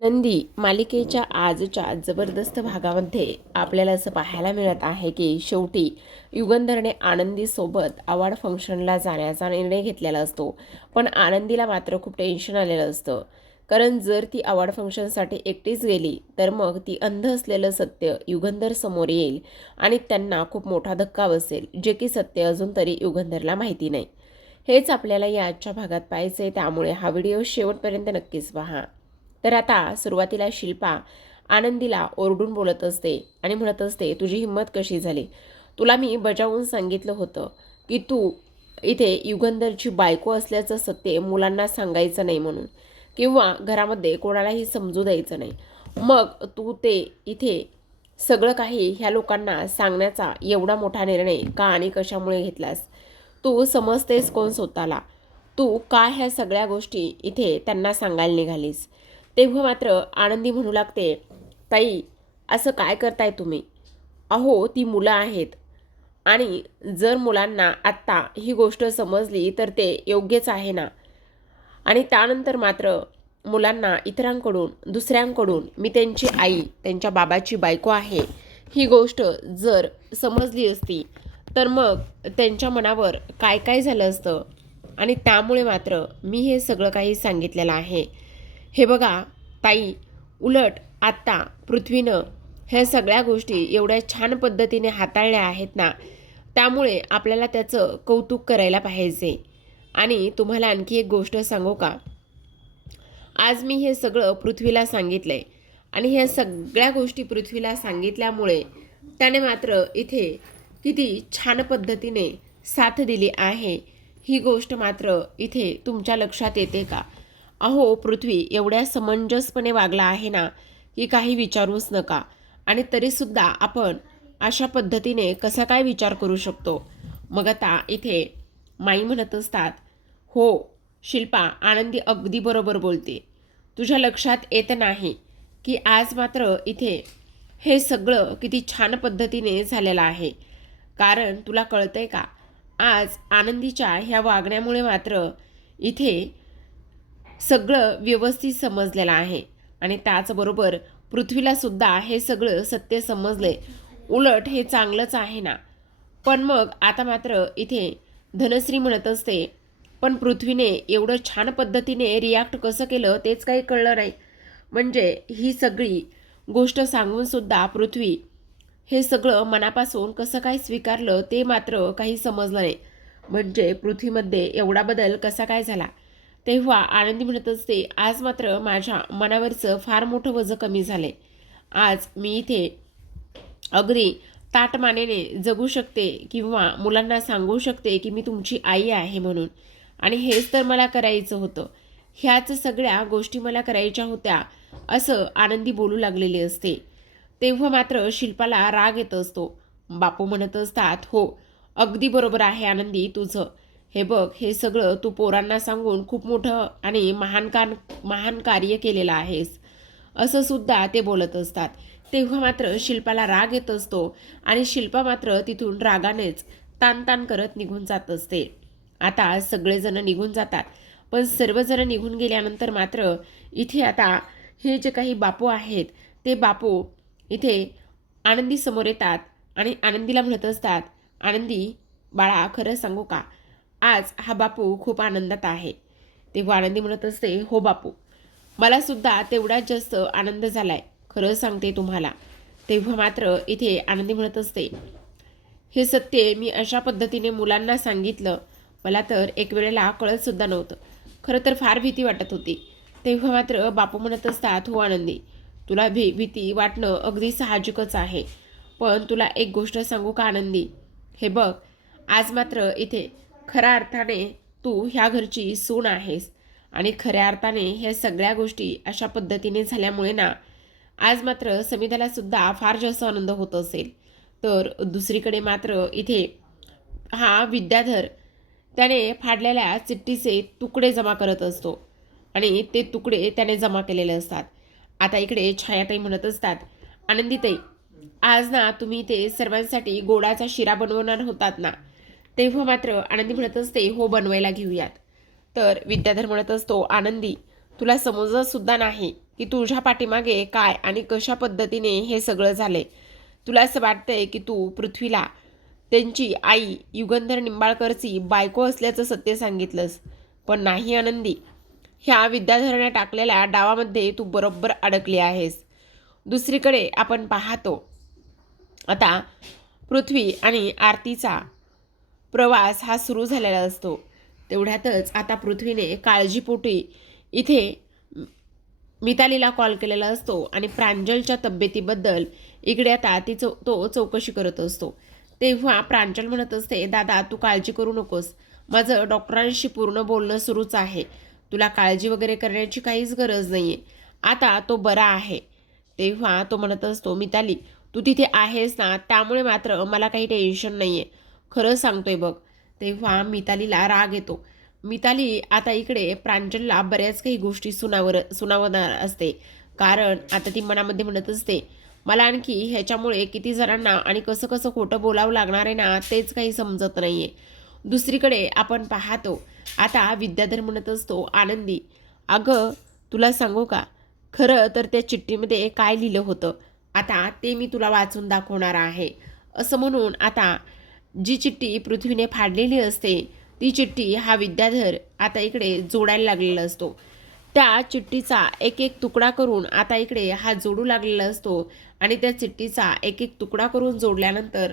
नंदी मालिकेच्या आजच्या जबरदस्त भागामध्ये आपल्याला असं पाहायला मिळत आहे की शेवटी युगंधरने आनंदीसोबत अवॉर्ड फंक्शनला जाण्याचा निर्णय घेतलेला असतो. पण आनंदीला मात्र खूप टेन्शन आलेलं असतं, कारण जर ती अवॉर्ड फंक्शनसाठी एकटीच गेली तर मग ती अंध असलेलं सत्य युगंधर समोर येईल आणि त्यांना खूप मोठा धक्का बसेल, जे की सत्य अजून तरी युगंधरला माहिती नाही. हेच आपल्याला या आजच्या भागात पाहायचं आहे, त्यामुळे हा व्हिडिओ शेवटपर्यंत नक्कीच पहा. तर आता सुरुवातीला शिल्पा आनंदीला ओरडून बोलत असते आणि म्हणत असते, तुझी हिंमत कशी झाली? तुला मी बजावून सांगितलं होतं की तू इथे युगंधरची बायको असल्याचं सत्य मुलांना सांगायचं नाही म्हणून, किंवा घरामध्ये कोणालाही समजू द्यायचं नाही. मग तू ते इथे सगळं काही ह्या लोकांना सांगण्याचा एवढा मोठा निर्णय का आणि कशामुळे घेतलास? तू समजतेस कोण स्वतःला? तू काय ह्या सगळ्या गोष्टी इथे त्यांना सांगायला निघालीस? तेव्हा मात्र आनंदी म्हणू लागते, ताई असं काय करताय तुम्ही? अहो ती मुलं आहेत, आणि जर मुलांना आत्ता ही गोष्ट समजली तर ते योग्यच आहे ना. आणि त्यानंतर मात्र मुलांना इतरांकडून दुसऱ्यांकडून मी त्यांची आई त्यांच्या बाबाची बायको आहे ही गोष्ट जर समजली असती तर मग त्यांच्या मनावर काय काय झालं असतं. आणि त्यामुळे मात्र मी हे सगळं काही सांगितलेलं आहे. हे बघा ताई, उलट आत्ता पृथ्वीनं ह्या सगळ्या गोष्टी एवढ्या छान पद्धतीने हाताळल्या आहेत ना, त्यामुळे आपल्याला त्याचं कौतुक करायला पाहिजे. आणि तुम्हाला आणखी एक गोष्ट सांगू का? आज मी हे सगळं पृथ्वीला सांगितलंय, आणि ह्या सगळ्या गोष्टी पृथ्वीला सांगितल्यामुळे त्याने मात्र इथे किती छान पद्धतीने साथ दिली आहे ही गोष्ट मात्र इथे तुमच्या लक्षात येते का? अहो पृथ्वी एवढ्या समंजसपणे वागला आहे ना की काही विचारूच नका. आणि तरीसुद्धा आपण अशा पद्धतीने कसा काय विचार करू शकतो? मग आता इथे माई म्हणत असतात, हो शिल्पा, आनंदी अगदी बरोबर बोलते. तुझ्या लक्षात येत नाही की आज मात्र इथे हे सगळं किती छान पद्धतीने झालेलं आहे. कारण तुला कळतंय का, आज आनंदीच्या ह्या वागण्यामुळे मात्र इथे सगळं व्यवस्थित समजलेलं आहे. आणि त्याचबरोबर पृथ्वीला सुद्धा हे सगळं सत्य समजले. उलट हे चांगलंच आहे ना. पण मग आता मात्र इथे धनश्री म्हणत असते, पण पृथ्वीने एवढं छान पद्धतीने रिॲक्ट कसं केलं तेच काही कळलं नाही. म्हणजे ही सगळी गोष्ट सांगून सुद्धा पृथ्वी हे सगळं मनापासून कसं काय स्वीकारलं ते मात्र काही समजलं नाही. म्हणजे पृथ्वीमध्ये एवढा बदल कसा काय झाला? तेव्हा आनंदी म्हणत असते, आज मात्र माझ्या मनावरचं फार मोठं वजन कमी झालंय. आज मी इथे अगदी ताटमानेने जगू शकते, किंवा मुलांना सांगू शकते की मी तुमची आई आहे म्हणून. आणि हेच तर मला करायचं होतं. ह्याच सगळ्या गोष्टी मला करायच्या होत्या, असं आनंदी बोलू लागलेली असते. तेव्हा मात्र शिल्पाला राग येत असतो. बापू म्हणत असतात, हो अगदी बरोबर आहे आनंदी तुझं. हे बघ, हे सगळं तू पोरांना सांगून खूप मोठं आणि महान कार्य केलेलं आहेस, असं सुद्धा ते बोलत असतात. तेव्हा मात्र शिल्पाला राग येत असतो, आणि शिल्पा मात्र तिथून रागानेच ताण करत निघून जात असते. आता सगळेजण निघून जातात, पण सर्वजण निघून गेल्यानंतर मात्र इथे आता हे जे काही बापू आहेत ते बापू इथे आनंदी समोर येतात आणि आनंदीला म्हणत असतात, आनंदी बाळा, खरं सांगू का, आज हा बापू खूप आनंदात आहे. तेव्हा आनंदी म्हणत असते, हो बापू, मला सुद्धा तेवढाच जास्त आनंद झालाय, खरं सांगते तुम्हाला. तेव्हा मात्र इथे आनंदी म्हणत असते, हे सत्य मी अशा पद्धतीने मुलांना सांगितलं, मला तर एक वेळेला कळत सुद्धा नव्हतं. खरं तर फार भीती वाटत होती. तेव्हा मात्र बापू म्हणत असतात, हो आनंदी, तुला भीती वाटणं अगदी साहजिकच आहे. पण तुला एक गोष्ट सांगू का आनंदी? हे बघ, आज मात्र इथे खऱ्या अर्थाने तू ह्या घरची सून आहेस. आणि खऱ्या अर्थाने ह्या सगळ्या गोष्टी अशा पद्धतीने झाल्यामुळे ना, आज मात्र समिधाला सुद्धा फार जास्त आनंद होत असेल. तर दुसरीकडे मात्र इथे हा विद्याधर त्याने फाडलेल्या चिठ्ठीचे तुकडे जमा करत असतो, आणि ते तुकडे त्याने जमा केलेले असतात. आता इकडे छायाताई म्हणत असतात, आनंदीताई, आज ना तुम्ही ते सर्वांसाठी गोडाचा शिरा बनवणार होतात ना? तेव्हा मात्र आनंदी म्हणत असते, हो बनवायला घेऊयात. तर विद्याधर म्हणत असतो, आनंदी, तुला समजत सुद्धा नाही की तुझ्या पाठीमागे काय आणि कशा पद्धतीने हे सगळं झाले. तुला असं वाटतंय की तू पृथ्वीला त्यांची आई युगंधर निंबाळकरची बायको असल्याचं सत्य सांगितलंस, पण नाही आनंदी. ह्या विद्याधराने टाकलेल्या डावामध्ये तू बरोबर अडकली आहेस. दुसरीकडे आपण पाहतो आता पृथ्वी आणि आरतीचा प्रवास हा सुरू झालेला असतो. तेवढ्यातच आता पृथ्वीने काळजीपोटी इथे मितालीला कॉल केलेला असतो आणि प्रांजलच्या तब्येतीबद्दल इकडे आता तो चौकशी करत असतो. तेव्हा प्रांजल म्हणत असते, दादा तू काळजी करू नकोस, माझं डॉक्टरांशी पूर्ण बोलणं सुरूच आहे, तुला काळजी वगैरे करण्याची काहीच गरज नाही आहे, आता तो बरा आहे. तेव्हा तो म्हणत असतो, मिताली तू तिथे आहेस ना, त्यामुळे मात्र मला काही टेन्शन नाही आहे, खरं सांगतोय बघ. तेव्हा मितालीला राग येतो. मिताली आता इकडे प्रांजलला बऱ्याच काही गोष्टी सुनावणार असते, कारण आता ती मनामध्ये म्हणत असते, मला आणखी ह्याच्यामुळे किती जणांना आणि कसं कसं खोटं बोलावं लागणार आहे ना, तेच काही समजत नाही आहे. दुसरीकडे आपण पाहतो आता विद्याधर म्हणत असतो, आनंदी अगं तुला सांगू का, खरं तर त्या चिठ्ठीमध्ये काय लिहिलं होतं आता ते मी तुला वाचून दाखवणार आहे. असं म्हणून आता जी चिठ्ठी पृथ्वीने फाडलेली असते ती चिठ्ठी हा विद्याधर आता इकडे जोडायला लागलेला असतो. त्या चिठ्ठीचा एक एक तुकडा करून आता इकडे हा जोडू लागलेला असतो आणि त्या चिठ्ठीचा एक एक तुकडा करून जोडल्यानंतर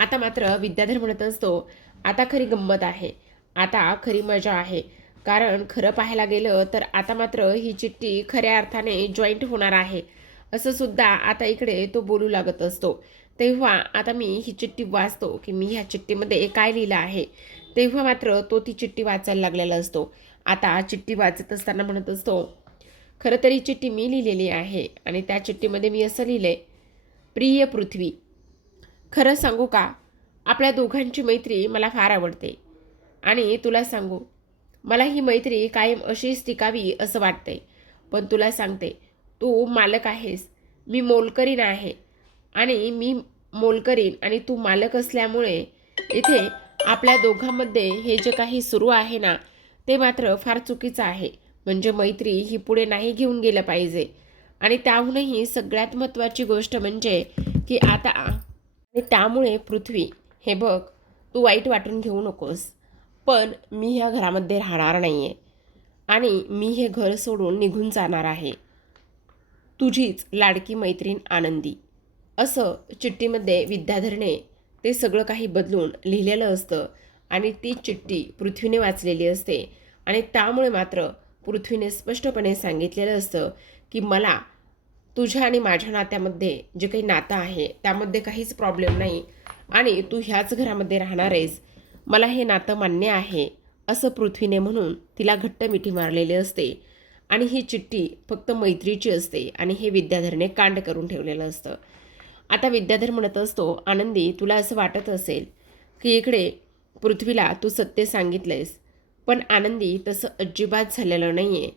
आता मात्र विद्याधर म्हणत असतो, आता खरी गंमत आहे, आता खरी मजा आहे, कारण खरं पाहायला गेलं तर आता मात्र ही चिठ्ठी खऱ्या अर्थाने जॉईंट होणार आहे, असं सुद्धा आता इकडे तो बोलू लागत असतो. तेव्हा आता मी ही चिठ्ठी वाचतो की मी ह्या चिठ्ठीमध्ये काय लिहिलं आहे. तेव्हा मात्र तो ती चिठ्ठी वाचायला लागलेला असतो. आता चिठ्ठी वाचत असताना म्हणत असतो, खरं तर ही चिठ्ठी मी लिहिलेली आहे आणि त्या चिठ्ठीमध्ये मी असं लिहिलंय, प्रिय पृथ्वी, खरं सांगू का, आपल्या दोघांची मैत्री मला फार आवडते आणि तुला सांगू, मला ही मैत्री कायम अशीच टिकावी असं वाटतंय. पण तुला सांगते, तू मालक आहेस, मी मोलकरीण आहे आणि मी मोलकरीण आणि तू मालक असल्यामुळे इथे आपल्या दोघांमध्ये हे जे काही सुरू आहे ना, ते मात्र फार चुकीचं आहे. म्हणजे मैत्री ही पुढे नाही घेऊन गेलं पाहिजे. आणि त्याहूनही सगळ्यात महत्त्वाची गोष्ट म्हणजे की आता आणि त्यामुळे पृथ्वी, हे बघ, तू वाईट वाटून घेऊ नकोस, पण मी ह्या घरामध्ये राहणार नाही आहे आणि मी हे घर सोडून निघून जाणार आहे. तुझीच लाडकी मैत्रीण आनंदी. असं चिठ्ठीमध्ये विद्याधरने ते सगळं काही बदलून लिहिलेलं असतं आणि ती चिठ्ठी पृथ्वीने वाचलेली असते आणि त्यामुळे मात्र पृथ्वीने स्पष्टपणे सांगितलेलं असतं की मला तुझ्या आणि माझ्या नात्यामध्ये जे काही नातं आहे त्यामध्ये काहीच प्रॉब्लेम नाही आणि तू ह्याच घरामध्ये राहणार आहेस, मला हे नातं मान्य आहे, असं पृथ्वीने म्हणून तिला घट्ट मिठी मारलेली असते. आणि ही चिठ्ठी फक्त मैत्रीची असते आणि हे विद्याधरने कांड करून ठेवलेलं असतं. आता विद्याधर म्हणत असतो, आनंदी तुला असं वाटत असेल की इकडे पृथ्वीला तू सत्य सांगितलंयस, पण आनंदी तसं अजिबात झालेलं नाही आहे.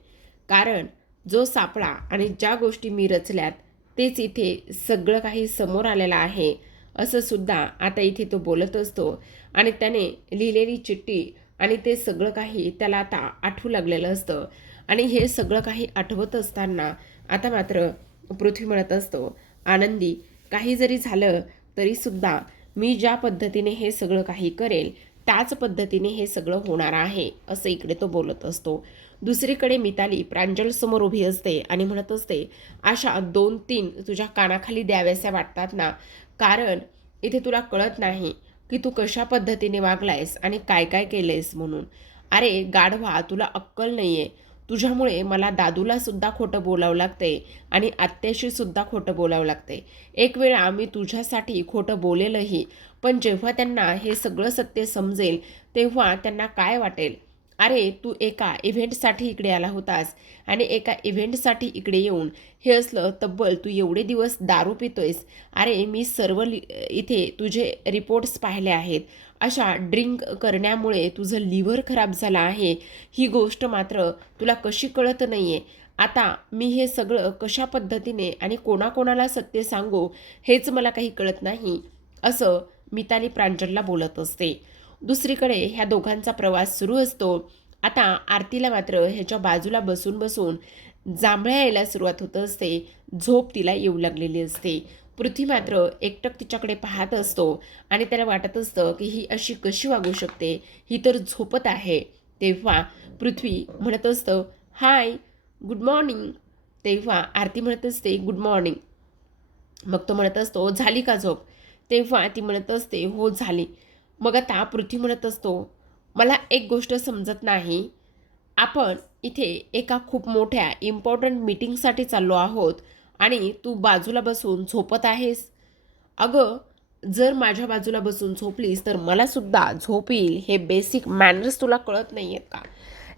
कारण जो सापळा आणि ज्या गोष्टी मी रचल्यात तेच इथे सगळं काही समोर आलेलं आहे, असं सुद्धा आता इथे तो बोलत असतो. आणि त्याने लिहिलेली चिठ्ठी आणि ते सगळं काही त्याला आता आठवू लागलेलं असतं. आणि हे सगळं काही आठवत असताना आता मात्र पृथ्वी म्हणत असतो, आनंदी काही जरी झालं तरीसुद्धा मी ज्या पद्धतीने हे सगळं काही करेल त्याच पद्धतीने हे सगळं होणार आहे, असं इकडे तो बोलत असतो. दुसरीकडे मिताली प्रांजलसमोर उभी असते आणि म्हणत असते, अशा 2-3 तुझ्या कानाखाली द्याव्याशा वाटतात ना, कारण इथे तुला कळत नाही की तू कशा पद्धतीने वागलायस आणि काय काय केलंयस म्हणून. अरे गाढवा, तुला अक्कल नाही आहे. तुझ्यामुळे मला दादूला सुद्धा खोटं बोलावं लागते आणि आत्याशी सुद्धा खोटं बोलावं लागते. एक वेळा मी तुझ्यासाठी खोटं बोलेलही, पण जेव्हा त्यांना हे सगळं सत्य समजेल तेव्हा त्यांना काय वाटेल. अरे तू एका इव्हेंटसाठी इकडे आला होतास आणि एका इव्हेंटसाठी इकडे येऊन हे असलं तब्बल तू एवढे दिवस दारू पितोयस. अरे मी सर्व इथे तुझे रिपोर्ट्स पाहिले आहेत. अशा ड्रिंक करण्यामुळे तुझं लिव्हर खराब झालं आहे, ही गोष्ट मात्र तुला कशी कळत नाही आहे. आता मी हे सगळं कशा पद्धतीने आणि कोणाकोणाला सत्य सांगू हेच मला काही कळत नाही, असं मिताली प्रांजलला बोलत असते. दुसरीकडे ह्या दोघांचा प्रवास सुरू असतो. आता आरतीला मात्र ह्याच्या बाजूला बसून बसून जांभळ्या यायला सुरुवात होत असते, झोप तिला येऊ लागलेली असते. पृथ्वी मात्र एकटक तिच्याकडे पाहत असतो आणि त्याला वाटत असतं की ही अशी कशी वागू शकते, ही तर झोपत आहे. तेव्हा पृथ्वी म्हणत असतं, हाय, गुड मॉर्निंग. तेव्हा आरती म्हणत असते, गुड मॉर्निंग. मग तो म्हणत असतो, झाली का झोप? तेव्हा ती म्हणत असते, हो झाली. मग आता पृथ्वी म्हणत असतो, मला एक गोष्ट समजत नाही, आपण इथे एका खूप मोठ्या इम्पॉर्टंट मीटिंगसाठी चाललो आहोत आणि तू बाजूला बसून झोपत आहेस. अगं, जर माझ्या बाजूला बसून झोपलीस तर मला सुद्धा झोप येईल, हे बेसिक मॅनर्स तुला कळत नाही आहेत का?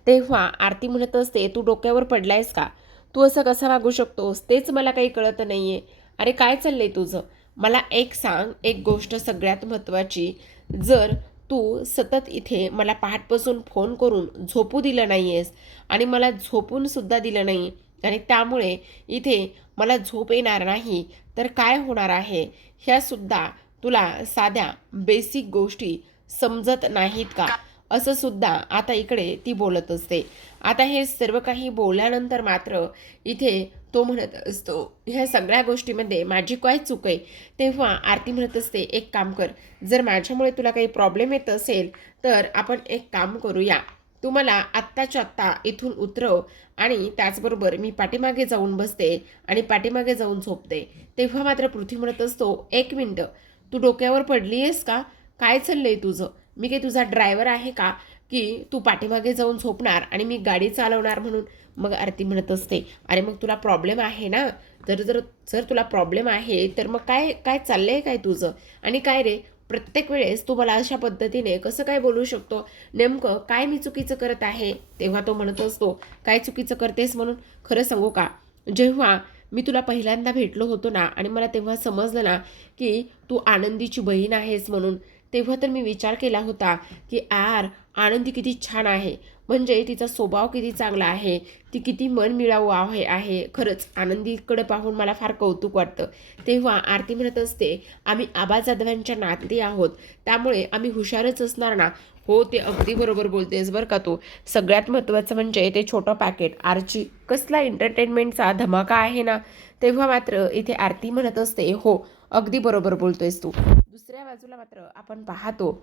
तेव्हा आरती म्हणत असते, तू डोक्यावर पडलायस का? तू असं कसं वागू शकतोस तेच मला काही कळत नाही आहे. अरे काय चाललंय तुझं? मला एक सांग, एक गोष्ट सगळ्यात महत्त्वाची, जर तू सतत इथे मला पहाटपासून फोन करून झोपू दिलं नाही आहेस आणि मला झोपून सुद्धा दिलं नाही आणि त्यामुळे इथे मला झोप येणार नाही तर काय होणार आहे, ह्यासुद्धा तुला साध्या बेसिक गोष्टी समजत नाहीत का? असं सुद्धा आता इकडे ती बोलत असते. आता हे सर्व काही बोलल्यानंतर मात्र इथे तो म्हणत असतो, ह्या सगळ्या गोष्टीमध्ये माझी काय चूक आहे? तेव्हा आरती म्हणत असते, एक काम कर, जर माझ्यामुळे तुला काही प्रॉब्लेम येत असेल तर आपण एक काम करूया, तू मला आत्ताच्या आत्ता इथून उतरव आणि त्याचबरोबर मी पाठीमागे जाऊन बसते आणि पाठीमागे जाऊन झोपते. तेव्हा मात्र पृथ्वी म्हणत असतो, एक मिनटं, तू डोक्यावर पडली आहेस का? काय चाललंय तुझं? मी काही तुझा ड्रायव्हर आहे का की तू पाठीमागे जाऊन झोपणार आणि मी गाडी चालवणार म्हणून? मग आरती म्हणत असते, अरे मग तुला प्रॉब्लेम आहे ना, तर जर जर तुला प्रॉब्लेम आहे तर मग काय काय चाललंय काय तुझं? आणि काय रे, प्रत्येक वेळेस तू मला अशा पद्धतीने कसं काय बोलू शकतो? नेमकं काय मी चुकीचं करत आहे? तेव्हा तो म्हणत असतो, काय चुकीचं करतेस म्हणून? खरं सांगू का, जेव्हा मी तुला पहिल्यांदा भेटलो होतो ना आणि मला तेव्हा समजलं ना की तू आनंदीची बहीण आहेस म्हणून, तेव्हा तर मी विचार केला होता की आनंदी किती छान आहे, म्हणजे तिचा स्वभाव किती चांगला आहे, ती किती मनमिळावू आहे. खरंच आनंदीकडे पाहून मला फार कौतुक वाटतं. तेव्हा आरती म्हणत असते, आम्ही आबा जाधवांच्या नाती आहोत, त्यामुळे आम्ही हुशारच असणार ना. हो, ते अगदी बरोबर बोलतेस बरं का तू. सगळ्यात महत्त्वाचं म्हणजे ते छोटं पॅकेट आरची कसला एंटरटेनमेंटचा धमाका आहे ना. तेव्हा मात्र इथे आरती म्हणत असते, हो, अगदी बरोबर बोलतोयस तू. दुसऱ्या बाजूला मात्र आपण पाहतो,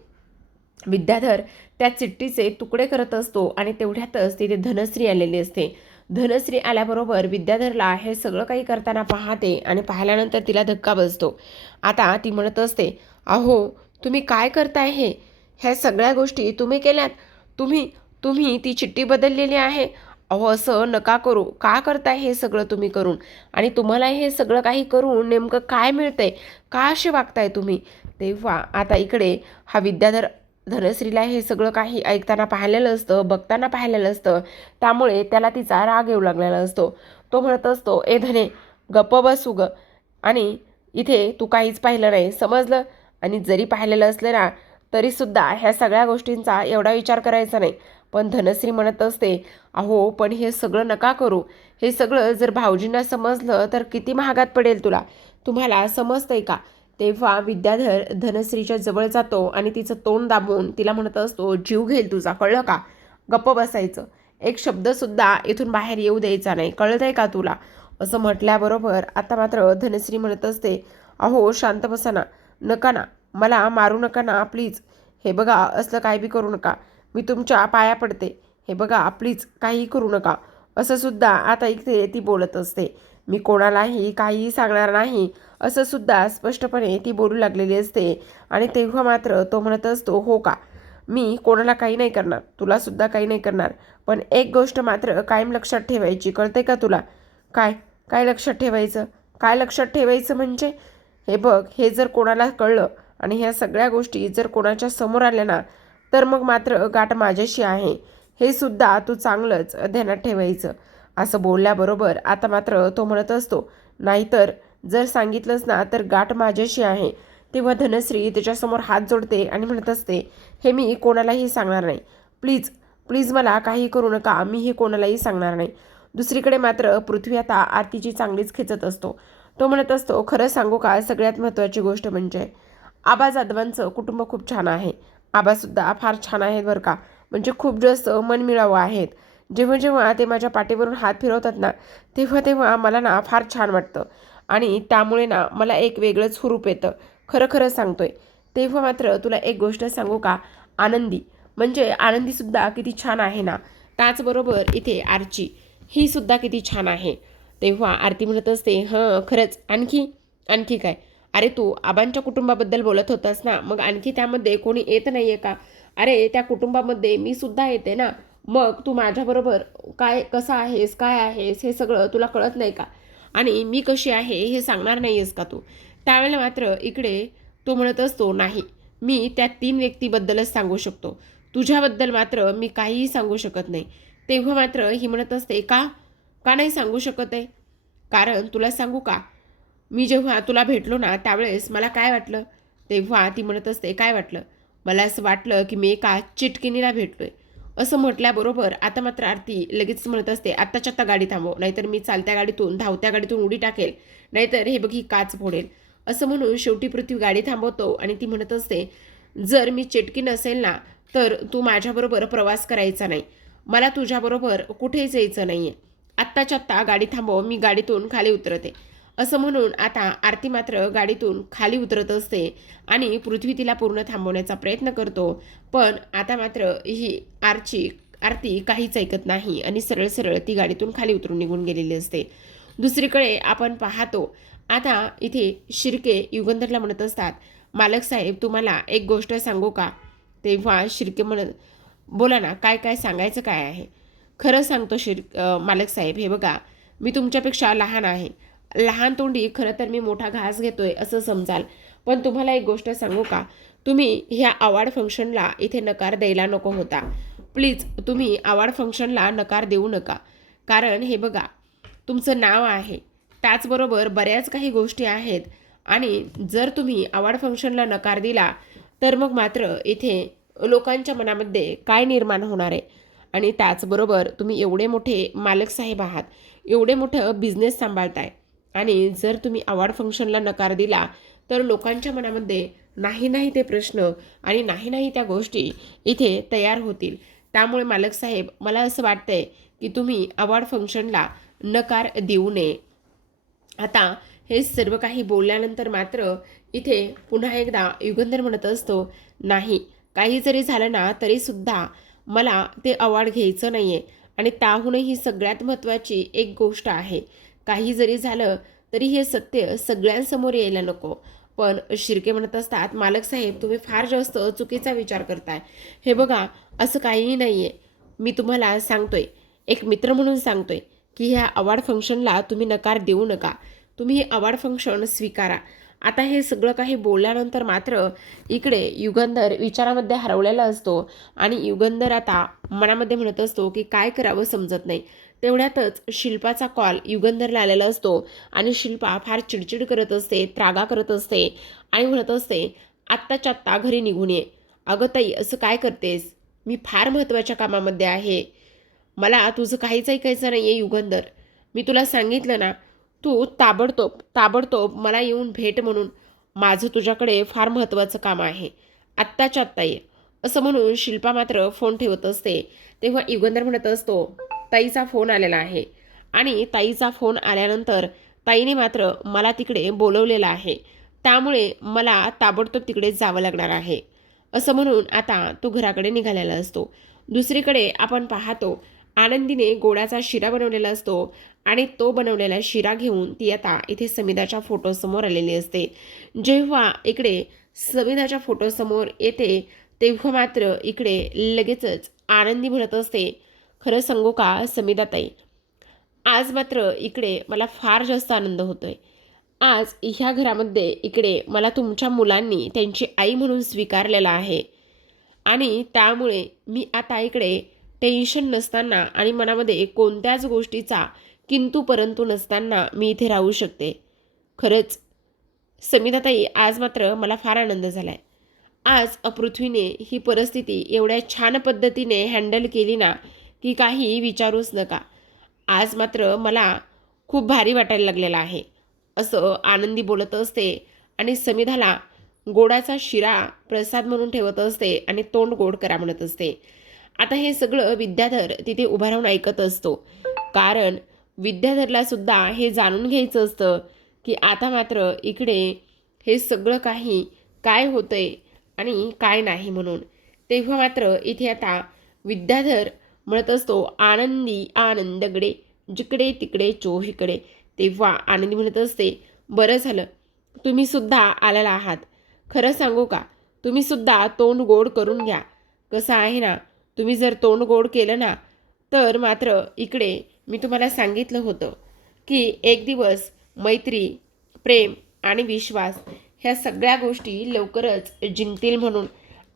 विद्याधर त्या चिठ्ठीचे तुकडे करत असतो आणि तेवढ्यातच तिथे धनश्री आलेली असते. धनश्री आल्याबरोबर विद्याधरला हे सगळं काही करताना पाहते आणि पाहिल्यानंतर तिला धक्का बसतो. आता ती म्हणत असते, अहो, तुम्ही काय करताय हे? ह्या सगळ्या गोष्टी तुम्ही केल्यात? तुम्ही तुम्ही ती चिठ्ठी बदललेली आहे? अहो, असं नका करू. का करताय हे सगळं तुम्ही करून? आणि तुम्हाला हे सगळं काही करून नेमकं काय मिळतंय? का असे वागताय तुम्ही? तेव्हा आता इकडे हा विद्याधर धनश्रीला हे सगळं काही ऐकताना पाहिलेलं असतं, बघताना पाहिलेलं असतं, त्यामुळे त्याला तिचा राग येऊ लागलेला असतो. तो म्हणत असतो, ए धने, गप्प बस उग, आणि इथे तू काहीच पाहिलं नाही, समजलं? आणि जरी पाहिलेलं असलं ना तरीसुद्धा ह्या सगळ्या गोष्टींचा एवढा विचार करायचा नाही. पण धनश्री म्हणत असते, अहो पण हे सगळं नका करू. हे सगळं जर भाऊजींना समजलं तर किती महागात पडेल तुला. तुम्हाला समजतंय का? तेव्हा विद्याधर धनश्रीच्या जवळ जातो आणि तिचं तोंड दाबून तिला म्हणत असतो, जीव घेईल तुझा, कळलं का? गप्प बसायचं, एक शब्दसुद्धा इथून बाहेर येऊ द्यायचा नाही, कळतंय का तुला? असं म्हटल्याबरोबर आता मात्र धनश्री म्हणत असते, अहो शांत बसा ना, नका ना, मला मारू नका ना प्लीज. हे बघा, असलं काय बी करू नका, मी तुमच्या पाया पडते. हे बघा प्लीज, काहीही करू नका. असं सुद्धा आता इथे ती बोलत असते. मी कोणालाही काहीही सांगणार नाही, असं सुद्धा स्पष्टपणे ती बोलू लागलेली असते. आणि तेव्हा मात्र तो म्हणत असतो, हो का, मी कोणाला काही नाही करणार, तुलासुद्धा काही नाही करणार, पण एक गोष्ट मात्र कायम लक्षात ठेवायची, कळते का तुला? काय काय लक्षात ठेवायचं? काय लक्षात ठेवायचं म्हणजे? हे बघ, हे जर कोणाला कळलं आणि ह्या सगळ्या गोष्टी जर कोणाच्या समोर आल्या ना तर मग मात्र गाठ माझ्याशी आहे, हे सुद्धा तू चांगलंच ध्यानात ठेवायचं. असं बोलल्याबरोबर आता मात्र तो म्हणत असतो, नाहीतर जर सांगितलंच ना तर गाठ माझ्याशी आहे. तेव्हा धनश्री त्याच्यासमोर हात जोडते आणि म्हणत असते, हे मी कोणालाही सांगणार नाही, प्लीज प्लीज, मला काही करू नका, मी हे कोणालाही सांगणार नाही. दुसरीकडे मात्र पृथ्वी आता आरतीची चांगलीच खेचत असतो. तो म्हणत असतो, खरं सांगू का, सगळ्यात महत्त्वाची गोष्ट म्हणजे आबा जाधवांचं कुटुंब खूप छान आहे. आबासुद्धा फार छान आहेत बरं का, म्हणजे खूप जास्त मनमिळावू आहेत. जेव्हा जेव्हा ते माझ्या पाठीवरून हात फिरवतात ना, तेव्हा तेव्हा मला ना फार छान वाटतं आणि त्यामुळे ना मला एक वेगळंच हुरूप येतं. खरं खरं सांगतोय. तेव्हा मात्र तुला एक गोष्ट सांगू का? आनंदी म्हणजे आनंदीसुद्धा किती छान आहे ना. त्याचबरोबर इथे आरची ही सुद्धा किती छान आहे. तेव्हा आरती म्हणत असते, हं खरंच आणखी आणखी काय? अरे तू आबांच्या कुटुंबाबद्दल बोलत होतास ना, मग आणखी त्यामध्ये कोणी येत नाहीये का? अरे त्या कुटुंबामध्ये मी सुद्धा येते ना. मग तू माझ्याबरोबर काय कसा आहेस काय आहेस हे सगळं तुला कळत नाही का? आणि मी कशी आहे हे सांगणार नाही आहेस का तू? त्यावेळेला मात्र इकडे तो म्हणत असतो, नाही मी त्या 3 व्यक्तीबद्दलच सांगू शकतो. तुझ्याबद्दल मात्र मी काहीही सांगू शकत नाही. तेव्हा मात्र ही म्हणत असते, का? का नाही सांगू शकत आहे? कारण तुला सांगू का? मी जेव्हा तुला भेटलो ना त्यावेळेस मला काय वाटलं? तेव्हा ती म्हणत असते, काय वाटलं? मला असं वाटलं की मी एका चिटकिनीला भेटलोय. असं म्हटल्याबरोबर आता मात्र आरती लगेच म्हणत असते, आत्ताच्या आत्ता गाडी थांबव, नाहीतर मी चालत्या गाडीतून धावत्या गाडीतून उडी टाकेल, नाहीतर हे बघ ही काच फोडेल. असं म्हणून शेवटी पृथ्वी गाडी थांबवतो आणि ती म्हणत असते, जर मी चिटकी नसेल ना तर तू माझ्याबरोबर प्रवास करायचा नाही. मला तुझ्याबरोबर कुठेच यायचं नाहीये. आत्ताच्या आत्ता गाडी थांबव, मी गाडीतून खाली उतरते. असं म्हणून आता आरती मात्र गाडीतून खाली उतरत असते आणि पृथ्वी तिला पूर्ण थांबवण्याचा प्रयत्न करतो. पण आता मात्र ही आरती काहीच ऐकत नाही आणि सरळ सरळ ती गाडीतून खाली उतरून निघून गेलेली असते. दुसरीकडे आपण पाहतो आता इथे शिर्के युगंधरला म्हणत असतात, मालक साहेब तुम्हाला एक गोष्ट सांगू का? तेव्हा शिर्के म्हणत, बोला ना काय काय सांगायचं काय आहे? खरं सांगतो मालक साहेब, हे बघा मी तुमच्यापेक्षा लहान आहे. लहान तोंडी खरं तर मी मोठा घास घेतोय असं समजाल. पण तुम्हाला एक गोष्ट सांगू का? तुम्ही ह्या अवॉर्ड फंक्शनला इथे नकार द्यायला नको होता. प्लीज तुम्ही अवॉर्ड फंक्शनला नकार देऊ नका. कारण हे बघा तुमचं नाव आहे. त्याचबरोबर बऱ्याच काही गोष्टी आहेत आणि जर तुम्ही अवॉर्ड फंक्शनला नकार दिला तर मग मात्र इथे लोकांच्या मनामध्ये काय निर्माण होणार आहे? आणि त्याचबरोबर तुम्ही एवढे मोठे मालक साहेब आहात, एवढे मोठं बिझनेस सांभाळताय आणि जर तुम्ही अवॉर्ड फंक्शनला नकार दिला तर लोकांच्या मनामध्ये नाही नाही ते प्रश्न आणि नाही नाही त्या गोष्टी इथे तयार होतील. त्यामुळे मालक साहेब मला असं वाटतंय की तुम्ही अवॉर्ड फंक्शनला नकार देऊ नये. आता हे सर्व काही बोलल्यानंतर मात्र इथे पुन्हा एकदा युगंधर म्हणत असतो, नाही काही जरी झालं ना तरीसुद्धा मला ते अवॉर्ड घ्यायचं नाही आहे आणि त्याहूनही सगळ्यात महत्त्वाची एक गोष्ट आहे, काही जरी झालं तरी हे सत्य सगळ्यांसमोर यायला नको. पण शिर्के म्हणत असतात, मालक साहेब तुम्ही फार जास्त चुकीचा विचार करताय. हे बघा असं काहीही नाही आहे. मी तुम्हाला सांगतोय, एक मित्र म्हणून सांगतोय की ह्या अवॉर्ड फंक्शनला तुम्ही नकार देऊ नका. तुम्ही हे अवॉर्ड फंक्शन स्वीकारा. आता हे सगळं काही बोलल्यानंतर मात्र इकडे युगंधर विचारामध्ये हरवलेला असतो आणि युगंधर आता मनामध्ये म्हणत असतो की काय करावं समजत नाही. तेवढ्यातच शिल्पाचा कॉल युगंधरला आलेला असतो आणि शिल्पा फार चिडचिड करत असते, त्रागा करत असते आणि म्हणत असते, आत्ताच्या आत्ता घरी निघून ये. अगं ताई असं काय करतेस? मी फार महत्त्वाच्या कामामध्ये आहे. मला तुझं काहीच ऐकायचं नाही आहे युगंधर. मी तुला सांगितलं ना, तू ताबडतोब ताबडतोब मला येऊन भेट म्हणून. माझं तुझ्याकडे फार महत्त्वाचं काम आहे. आत्ताच्या आत्ता ये. असं म्हणून शिल्पा मात्र फोन ठेवत असते. तेव्हा युगंधर म्हणत असतो, ताईचा फोन आलेला आहे आणि ताईचा फोन आल्यानंतर ताईने मात्र मला तिकडे बोलवलेलं आहे. त्यामुळे मला ताबडतोब तिकडे जावं लागणार आहे. असं म्हणून आता तो घराकडे निघालेला असतो. दुसरीकडे आपण पाहतो आनंदीने गोडाचा शिरा बनवलेला असतो आणि तो बनवलेला शिरा घेऊन ती आता इथे समिधाच्या फोटोसमोर आलेली असते. जेव्हा इकडे समिधाच्या फोटोसमोर येते तेव्हा मात्र इकडे लगेचच आनंदी म्हणत असते, खरं सांगू का समिधाताई, आज मात्र इकडे मला फार जास्त आनंद होतोय. आज ह्या घरामध्ये इकडे मला तुमच्या मुलांनी त्यांची आई म्हणून स्वीकारलेलं आहे आणि त्यामुळे मी आता इकडे टेन्शन नसताना आणि मनामध्ये कोणत्याच गोष्टीचा किंतु परंतु नसताना मी इथे राहू शकते. खरंच समिधाताई आज मात्र मला फार आनंद झाला आहे. आज पृथ्वीने ही परिस्थिती एवढ्या छान पद्धतीने हँडल केली ना की काही विचारूच नका. आज मात्र मला खूप भारी वाटायला लागलेलं आहे. असं आनंदी बोलत असते आणि समिधाला गोडाचा शिरा प्रसाद म्हणून ठेवत असते आणि तोंड गोड करा म्हणत असते. आता हे सगळं विद्याधर तिथे उभा राहून ऐकत असतो, कारण विद्याधरला सुद्धा हे जाणून घ्यायचं असतं की आता मात्र इकडे हे सगळं काही काय होतंय आणि काय नाही म्हणून. तेव्हा मात्र इथे आता विद्याधर म्हणत असतो, आनंदी आनंदगडे जिकडे तिकडे चोहीकडे. तेव्हा आनंदी म्हणत असते, बरं झालं तुम्ही सुद्धा आलेला आहात. खरं सांगू का, तुम्ही सुद्धा तोंड गोड करून घ्या. कसं आहे ना, तुम्ही जर तोंड गोड केलं ना, तर मात्र इकडे मी तुम्हाला सांगितलं होतं की एक दिवस मैत्री, प्रेम आणि विश्वास ह्या सगळ्या गोष्टी लवकरच जिंकतील म्हणून.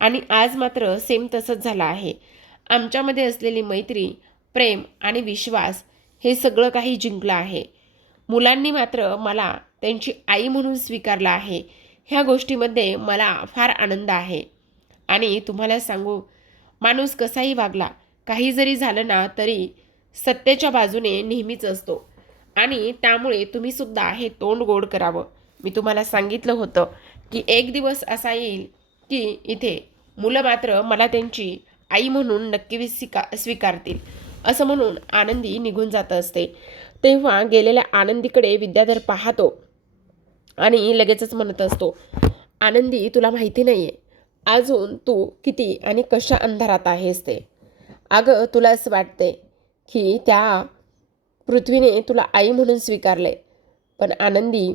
आणि आज मात्र सेम तसंच झालं आहे. आमच्यामध्ये असलेली मैत्री, प्रेम आणि विश्वास हे सगळं काही जिंकलं आहे. मुलांनी मात्र मला त्यांची आई म्हणून स्वीकारलं आहे. ह्या गोष्टीमध्ये मला फार आनंद आहे. आणि तुम्हाला सांगू, माणूस कसाही वागला, काही जरी झालं ना, तरी सत्तेच्या बाजूने नेहमीच असतो. आणि त्यामुळे तुम्ही सुद्धा हे तोंड गोड करावं. मी तुम्हाला सांगितलं होतं की एक दिवस असा येईल की इथे मुलं मात्र मला त्यांची आई म्हणून नक्की स्वीकारतील, असं म्हणून आनंदी निघून जात असते. तेव्हा गेलेल्या आनंदीकडे विद्याधर पाहतो आणि लगेचच म्हणत असतो, आनंदी तुला माहिती नाही आहे अजून तू किती आणि कशा अंधारात आहेस ते. अगं तुला असं वाटते की त्या पृथ्वीने तुला आई म्हणून स्वीकारले, पण आनंदी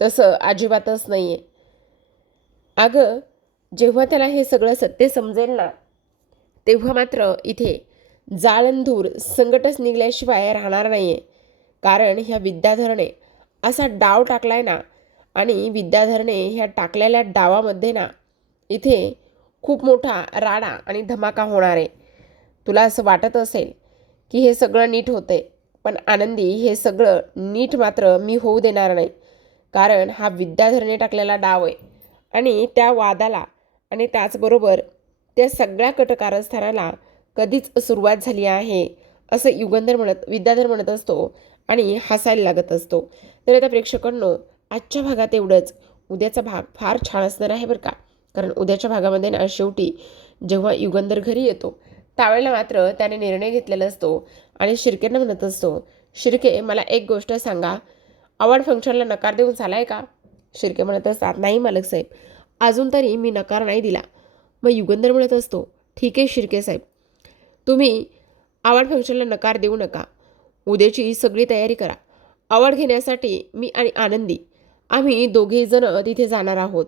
तसं अजिबातच नाही आहे. अगं जेव्हा त्याला हे सगळं सत्य समजेल ना, तेव्हा मात्र इथे जाळंधूर संकटच निघल्याशिवाय राहणार नाही आहे. कारण ह्या विद्याधरने असा डाव टाकलाय ना, आणि विद्याधरने ह्या टाकलेल्या डावामध्ये ना इथे खूप मोठा राडा आणि धमाका होणार आहे. तुला असं वाटत असेल की हे सगळं नीट होते, पण आनंदी हे सगळं नीट मात्र मी होऊ देणार नाही. कारण हा विद्याधरने टाकलेला डाव आहे आणि त्या वादाला आणि त्याचबरोबर त्या सगळ्या कटकारस्थानाला कधीच सुरुवात झाली आहे, असं विद्याधर म्हणत असतो आणि हसायला लागत असतो. तर आता प्रेक्षकांनो, आजच्या भागात एवढंच. उद्याचा भाग फार छान असणार आहे बरं का. कारण उद्याच्या भागामध्ये ना शेवटी जेव्हा युगंधर घरी येतो त्यावेळेला मात्र त्याने निर्णय घेतलेला असतो आणि शिर्केंना म्हणत असतो, शिर्के मला एक गोष्ट सांगा, अवॉर्ड फंक्शनला नकार देऊन झालाय का? शिर्के म्हणत असतात, नाही मालक साहेब, अजून तरी मी नकार नाही दिला. मग युगंधर म्हणत असतो, ठीक आहे शिर्के साहेब, तुम्ही अवॉर्ड फंक्शनला नकार देऊ नका. उद्याची सगळी तयारी करा. अवॉर्ड घेण्यासाठी मी आणि आनंदी आम्ही दोघेही जण तिथे जाणार आहोत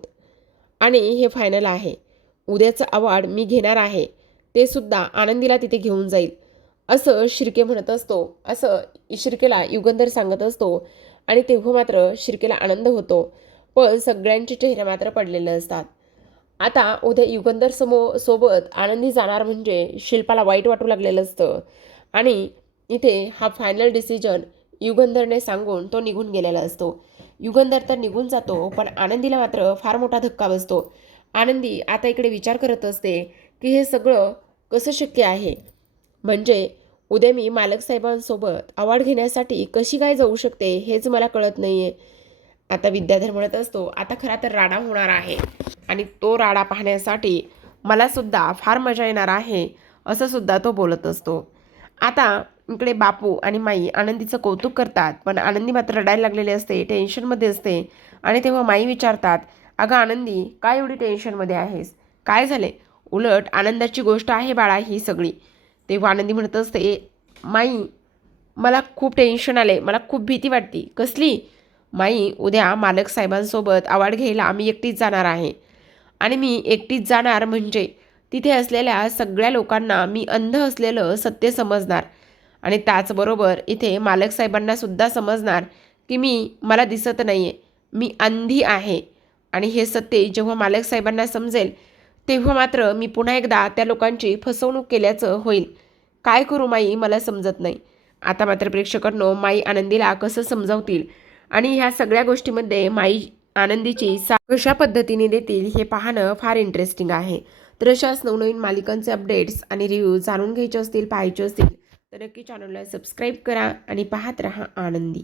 आणि हे फायनल आहे. उद्याचं अवॉर्ड मी घेणार आहे, ते सुद्धा आनंदीला तिथे घेऊन जाईल, असं शिर्के म्हणत असतो. असं शिर्केला युगंधर सांगत असतो आणि तेव्हा मात्र शिर्केला आनंद होतो, पण सगळ्यांचे चेहरे मात्र पडलेले असतात. आता उद्या युगंधर सोबत आनंदी जाणार म्हणजे शिल्पाला वाईट वाटू लागलेलं असतं आणि इथे हा फायनल डिसिजन युगंधरने सांगून तो निघून गेलेला असतो. युगंधर तर निघून जातो, पण आनंदीला मात्र फार मोठा धक्का बसतो. आनंदी आता इकडे विचार करत असते की हे सगळं कसं शक्य आहे. म्हणजे उद्या मी मालक साहेबांसोबत अवॉर्ड घेण्यासाठी कशी काय जाऊ शकते हेच मला कळत नाही आहे. आता विद्याधर म्हणत असतो, आता खरा तर राडा होणार आहे आणि तो राडा पाहण्यासाठी मला सुद्धा फार मजा येणार आहे, असं सुद्धा तो बोलत असतो. आता इकडे बापू आणि माई आनंदीचं कौतुक करतात, पण आनंदी मात्र रडायला लागलेली असते, टेन्शनमध्ये असते. आणि तेव्हा माई विचारतात, अगं आनंदी काय एवढी टेन्शनमध्ये आहेस, काय झाले? उलट आनंदाची गोष्ट आहे बाळा ही सगळी. तेव्हा आनंदी म्हणत असते, माई मला खूप टेन्शन आले, मला खूप भीती वाटते. कसली? माई उद्या मालक साहेबांसोबत अवॉर्ड घ्यायला आम्ही एकटीच जाणार आहे आणि मी एकटीच जाणार म्हणजे तिथे असलेल्या सगळ्या लोकांना मी अंध असलेलं सत्य समजणार आणि त्याचबरोबर इथे मालक साहेबांना सुद्धा समजणार की मला दिसत नाही आहे, मी अंधी आहे. आणि हे सत्य जेव्हा मालक साहेबांना समजेल तेव्हा मात्र मी पुन्हा एकदा त्या लोकांची फसवणूक केल्याचं होईल. काय करू माई मला समजत नाही. आता मात्र प्रेक्षकांनो, माई आनंदीला कसं समजावतील आणि ह्या सगळ्या गोष्टीमध्ये माई आनंदीची साथ कशा पद्धतीने देतील हे पाहणं फार इंटरेस्टिंग आहे. तर अशाच नवनवीन मालिकांचे अपडेट्स आणि रिव्ह्यू जाणून घ्यायचे असतील, पाहायचे असतील तर नक्की चॅनलला सबस्क्राईब करा आणि पाहत रहा आनंदी.